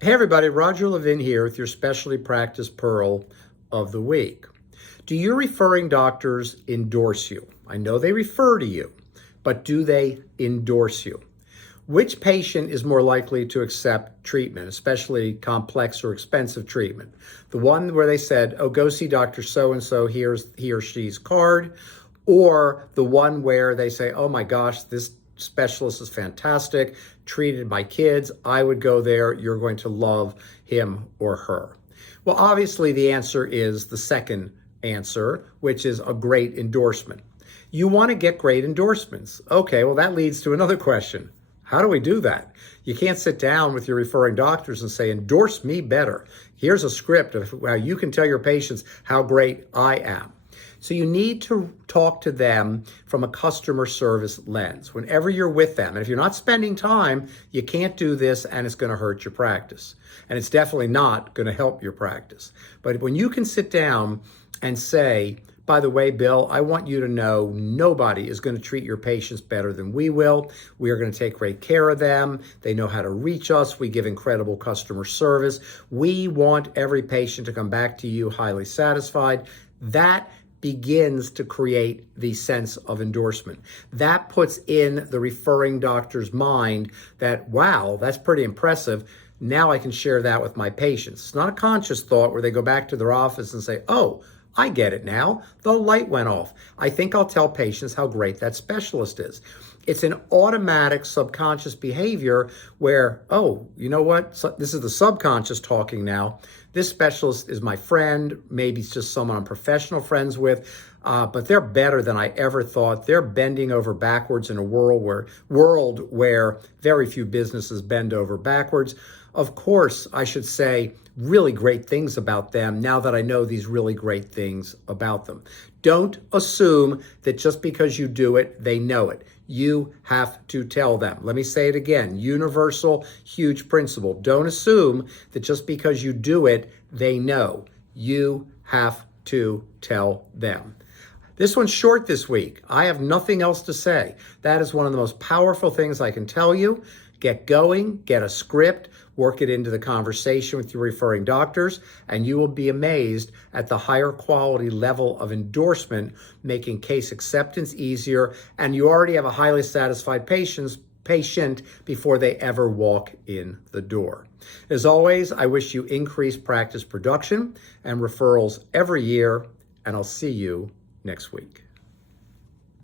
Hey everybody, Roger Levin here with your Specialty Practice Pearl of the Week. Do your referring doctors endorse you? I know they refer to you, but do they endorse you? Which patient is more likely to accept treatment, especially complex or expensive treatment? The one where they said, oh, go see Dr. So-and-so, here's he or she's card, or the one where they say, oh my gosh, this specialist is fantastic, treated my kids, I would go there, you're going to love him or her. Well, obviously the answer is the second answer, which is a great endorsement. You want to get great endorsements. Okay, well that leads to another question. How do we do that? You can't sit down with your referring doctors and say, endorse me better. Here's a script of how you can tell your patients how great I am. So you need to talk to them from a customer service lens whenever you're with them. And if you're not spending time, you can't do this and it's going to hurt your practice. And it's definitely not going to help your practice. But when you can sit down and say, by the way, Bill, I want you to know nobody is going to treat your patients better than we will. We are going to take great care of them. They know how to reach us. We give incredible customer service. We want every patient to come back to you highly satisfied. That begins to create the sense of endorsement. That puts in the referring doctor's mind that, wow, that's pretty impressive. Now I can share that with my patients. It's not a conscious thought where they go back to their office and say, oh, I get it now. The light went off. I think I'll tell patients how great that specialist is. It's an automatic subconscious behavior where, oh, you know what? So this is the subconscious talking now. This specialist is my friend. Maybe it's just someone I'm professional friends with, but they're better than I ever thought. They're bending over backwards in a world where very few businesses bend over backwards. Of course, I should say really great things about them now that I know these really great things about them. Don't assume that just because you do it, they know it. You have to tell them. Let me say it again. Universal, huge principle. Don't assume that just because you do it, they know. You have to tell them. This one's short this week. I have nothing else to say. That is one of the most powerful things I can tell you. Get going, get a script, work it into the conversation with your referring doctors, and you will be amazed at the higher quality level of endorsement, making case acceptance easier, and you already have a highly satisfied patient before they ever walk in the door. As always, I wish you increased practice production and referrals every year, and I'll see you next week.